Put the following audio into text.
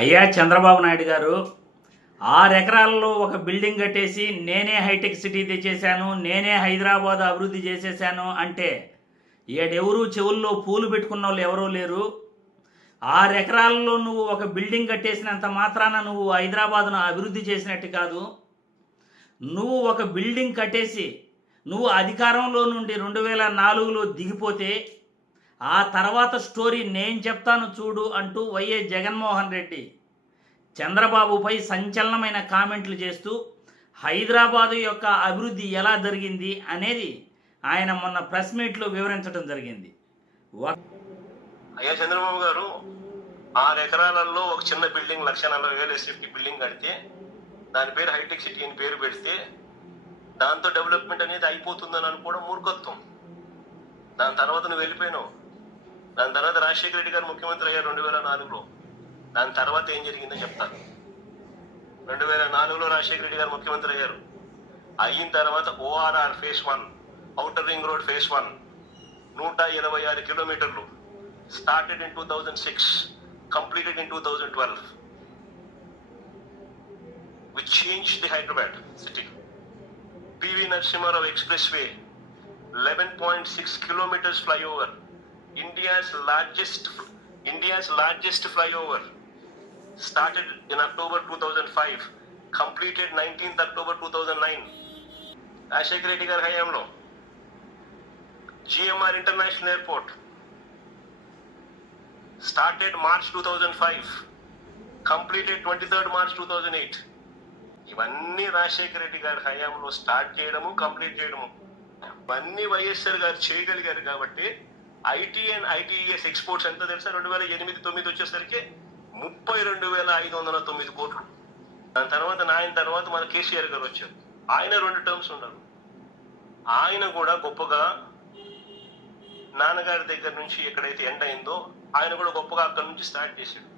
అయ్యా చంద్రబాబు నాయుడు గారు, 6 ఎకరాల్లో ఒక బిల్డింగ్ కట్టేసి నేనే హైటెక్ సిటీ తెచ్చేశాను, నేనే హైదరాబాద్ అభివృద్ధి చేసేసాను అంటే ఈడెవరూ చెవుల్లో పూలు పెట్టుకున్న వాళ్ళు ఎవరూ లేరు. 6 ఎకరాల్లో నువ్వు ఒక బిల్డింగ్ కట్టేసినంత మాత్రాన నువ్వు హైదరాబాద్ను అభివృద్ధి చేసినట్టు కాదు. నువ్వు ఒక బిల్డింగ్ కట్టేసి నువ్వు అధికారంలో నుండి 2004లో దిగిపోతే ఆ తర్వాత స్టోరీ నేను చెప్తాను చూడు అంటూ వైఎస్ జగన్మోహన్ రెడ్డి చంద్రబాబుపై సంచలనమైన కామెంట్లు చేస్తూ హైదరాబాదు యొక్క అభివృద్ధి ఎలా జరిగింది అనేది ఆయన మొన్న ప్రెస్ మీట్లో వివరించడం జరిగింది. అయ్యా చంద్రబాబు గారు, 6 ఎకరాలలో ఒక చిన్న బిల్డింగ్ 1,40,000 ఎస్ఎఫ్టీ బిల్డింగ్ కడితే దాని పేరు హైటెక్ సిటీ అని పేరు పెడితే దాంతో డెవలప్మెంట్ అనేది అయిపోతుందని అనుకోవడం మూర్ఖత్వం. దాని తర్వాత నువ్వు వెళ్ళిపోయినావు. దాని తర్వాత రాజశేఖర రెడ్డి గారు ముఖ్యమంత్రి అయ్యారు 2004లో. దాని తర్వాత ఏం జరిగిందో చెప్తాను. 2004లో రాజశేఖర రెడ్డి గారు ముఖ్యమంత్రి అయ్యారు. అయిన తర్వాత ORR phase 1, outer ring road phase 1 126 కిలోమీటర్లు started in 2006, completed in 2012. We changed the Hyderabad city. PV Narasimha Rao Expressway, 11.6 kilometers flyover, India's largest flyover, started in October 2005, completed 19th October 2009. Rajshekar Reddy garu hayamlo GMR International Airport, started March 2005, completed 23rd March 2008. ఇవన్నీ రాజశేఖర రెడ్డి గారి హయాంలో start చేయడము, complete చేయడము, ఇవన్నీ వైఎస్ఆర్ గారు చేయగలిగారు. కాబట్టి IT and ITS exports ఎంత తెలుసా? 2008-9 వచ్చేసరికి 32,509 కోట్లు. దాని తర్వాత ఆయన తర్వాత మన కేసీఆర్ గారు వచ్చారు. ఆయన 2 టర్మ్స్ ఉన్నారు. ఆయన కూడా గొప్పగా నాన్నగారి దగ్గర నుంచి ఎక్కడైతే ఎండ్ అయిందో ఆయన కూడా గొప్పగా అక్కడి నుంచి స్టార్ట్ చేశాడు.